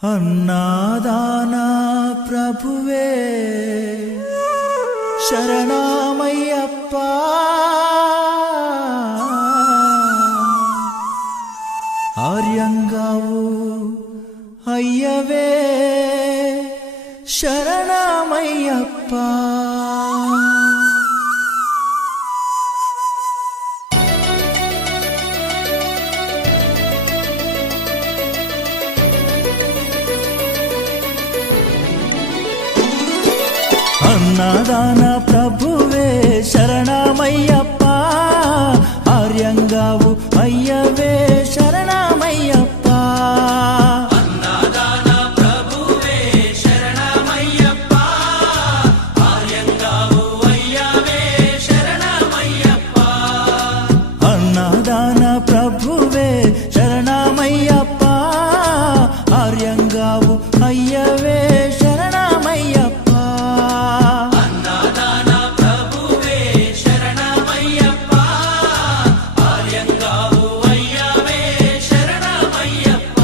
అన్నాదాన ప్రభువే శరణమయ్యప్ప ఆర్యంగావు అయ్యవే శరణమయ్యప్ప అన్నదాన ప్రభువే శరణమయ్యప్ప ఆర్యంగావు అయ్యవే శరణమయ్యప్ప అన్నదాన ప్రభువే శరణమయ్యప్ప ఆర్యంగావు అయ్యవే శరణమయ్యప్ప అన్నదాన ప్రభువే శరణమయ్యప్ప ఆర్యంగావు అయ్యవే శరణమయ్యప్ప అన్నదాన ప్రభువే శరణమయ్యప్ప ఆర్యంగావు అయ్యవే శరణమయ్యప్ప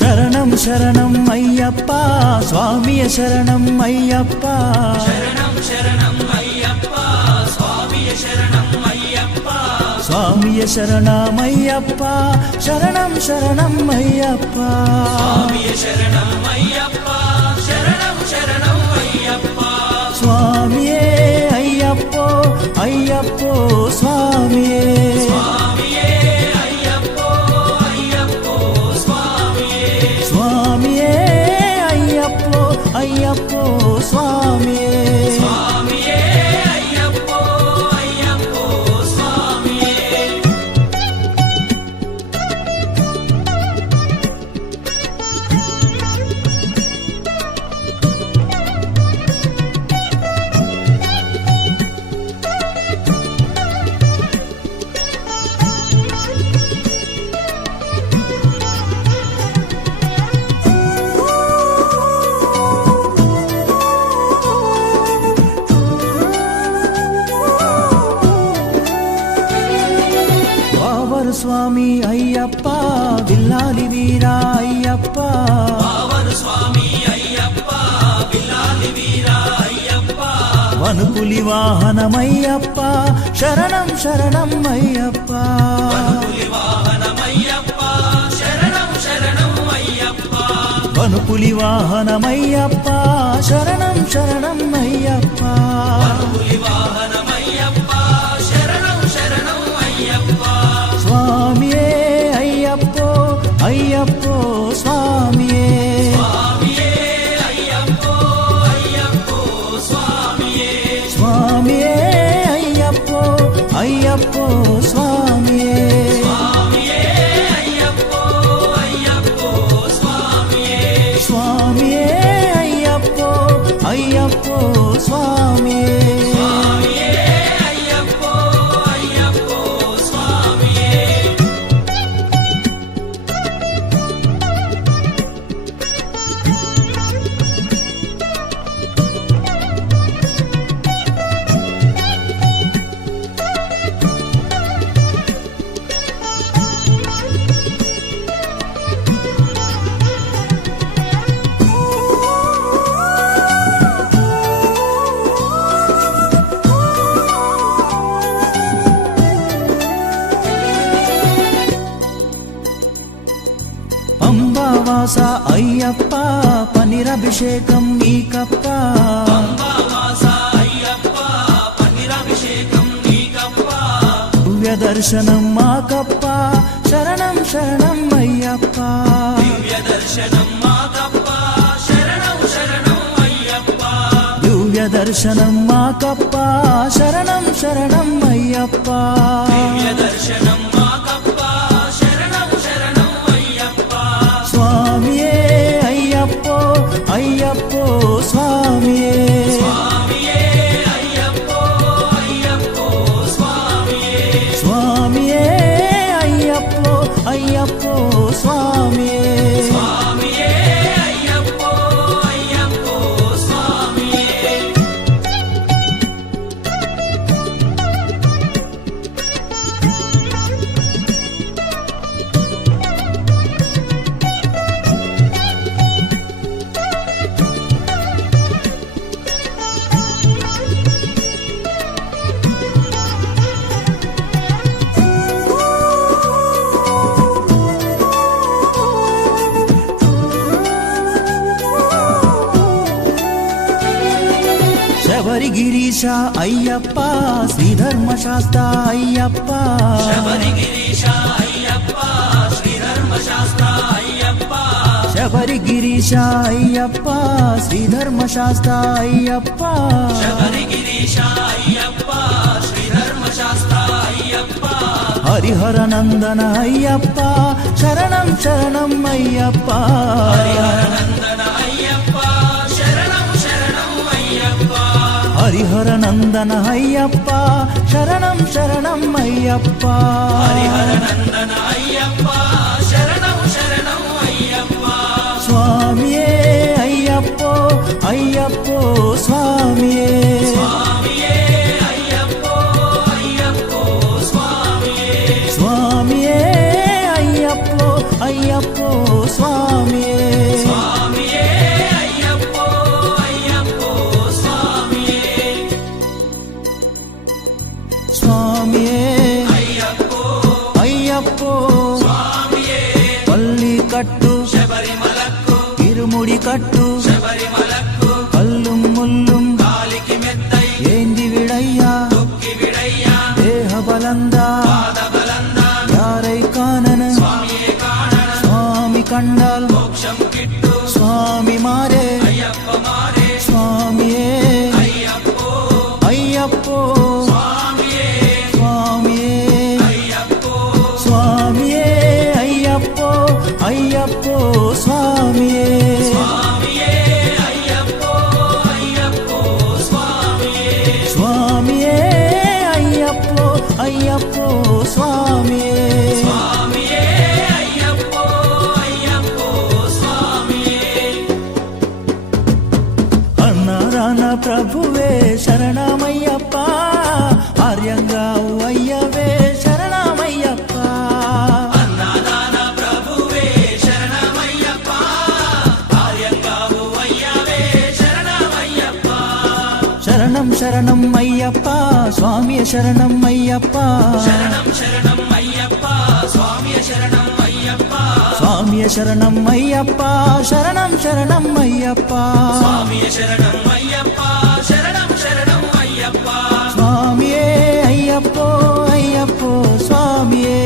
శరణం శరణం అయ్యప్ప స్వామియ శరణం అయ్యప్ప శరణం శరణం అయ్యప్ప స్వామియ శరణం అయ్యప్ప స్వామియ శరణమయ్యప్ప శరణం శరణం అయ్యప్ప స్వామియ శరణం అయ్యప్ప శరణం శరణం అయ్యప్ప స్వామియే అయ్యప్పో అయ్యప్పో స్వామియే స్వామియే అయ్యప్పో అయ్యప్పో స్వామియే స్వామియే అయ్యప్పో అయ్యప్పో స్వామియే స్వామియే అయ్యప్పో అయ్యప్పో స్వామియే వావరు స్వామి అయ్యప్ప విల్లాలి వీరా అయ్యప్ప పావన స్వామి అయ్యప్ప విల్లాలి వీరా అయ్యప్ప వనుపులి వాహనమయ్యప్ప శరణం శరణం అయ్యప్ప పులి వాహనమయ్యప్ప శరణం శరణం అయ్యప్ప వనుపులి వాహనమయ్యప్ప శరణం శరణం అయ్యప్ప పులి వాహనమయ్యప్ప శరణం శరణం అయ్యప్ప స్వామియే అయ్యప్పో అయ్యప్పో స్వామియే స్వామియే అయ్యప్పో అయ్యప్పో స్వామియే స్వామియే అయ్యప్పో అయ్యప్పో స్వామియే స్వామియే అయ్యప్పో అయ్యప్పో స్వామియే స్వామియే అయ్యప్పో అయ్యప్పో స్వామియే స్వామియే అయ్యప్పో అయ్యప్పో స్వామియే పంబావాస అయ్యప్ప పనిరభిషేకం నీకప్ప అంబావాస అయ్యప్ప పన్నీరాభిషేకం నీకప్ప దివ్య దర్శనం మాకప్ప శరణం శరణం అయ్యప్ప దివ్య దర్శనం మాకప్ప శరణం శరణం అయ్యప్ప దివ్య దర్శనం మాకప్ప శరణం శరణం అయ్యప్ప దివ్య దర్శనం మాకప్ప శరణం శరణం అయ్యప్ప స్వామియే అయ్యప్పో అయ్యప్పో స్వామియే స్వామియే అయ్యప్పో అయ్యప్పో స్వామియే స్వామియే అయ్యప్పో అయ్యప్పో స్వామియే స్వామియే అయ్యప్పో అయ్యప్పో స్వామియే శబరి గిరీశ అయ్యప్ప శ్రీధర్మశాస్త్ర అయ్యప్ప శబరి గిరీశ అయ్యప్ప శ్రీధర్మశాస్త్ర అయ్యప్ప శబరి గిరీశ అయ్యప్ప శ్రీధర్మశాస్త్ర అయ్యప్ప శబరి గిరీశ అయ్యప్ప శ్రీధర్మశాస్త్ర అయ్యప్ప హరిహర నందన అయ్యప్ప శరణం శరణం అయ్యప్ప హరిహర నందన అయ్యప్ప శరణం శరణం అయ్యప్ప హరిహర నందన అయ్యప్ప శరణం శరణం అయ్యప్ప హరిహర నందన అయ్యప్ప శరణం శరణం అయ్యప్ప స్వామియే అయ్యప్పో అయ్యప్పో స్వామియే స్వామియే అయ్యప్పో అయ్యప్పో స్వామియే స్వామియే అయ్యప్పో అయ్యప్పో స్వామియే స్వామియే అయ్యప్పో అయ్యప్పో స్వామియే స్వామియే అయ్యప్పో అయ్యప్పో స్వామియే పల్లి కట్టు శబరిమలకు ఇరుముడి కట్టు శబరిమలకు కల్లుం ముల్లుం కాలికి మెత్తై ఏంది విడయ్యా తొక్కి విడయ్యా దేహ బలందా పాద బలందా యారై కానన స్వామియే కాణన స్వామి కండాల్ మోక్షం కిట్టు స్వామి మారే అయ్యప్ప మారే స్వామియే అయ్యప్పో అయ్యప్పో స్వామియే స్వామియే అయ్యప్పో స్వామియే అయ్యప్పో అయ్యప్పో స్వామియే స్వామియే అయ్యప్పో అయ్యప్పో స్వామియే స్వామియే అయ్యప్పో అయ్యప్పో స్వామియే స్వామియే అయ్యప్పో అయ్యప్పో స్వామియే అన్నారాన ప్రభువే శరణమయ్యప్ప ఆర్యంగా అయ్యవే శరణమయ్యప్ప అన్నదాన ప్రభువే శరణమయ్యప్ప ఆర్యంగావు అయ్యవే శరణమయ్యప్ప శరణం శరణం అయ్యప్ప స్వామియ శరణం అయ్యప్ప శరణం శరణం అయ్యప్ప స్వామియ శరణం అయ్యప్ప స్వామియ శరణం అయ్యప్ప శరణం శరణం అయ్యప్ప స్వామియ శరణం అయ్యప్ప శరణం శరణం అయ్యప్ప స్వామియే అయ్యప్పో అయ్యప్పో స్వామియే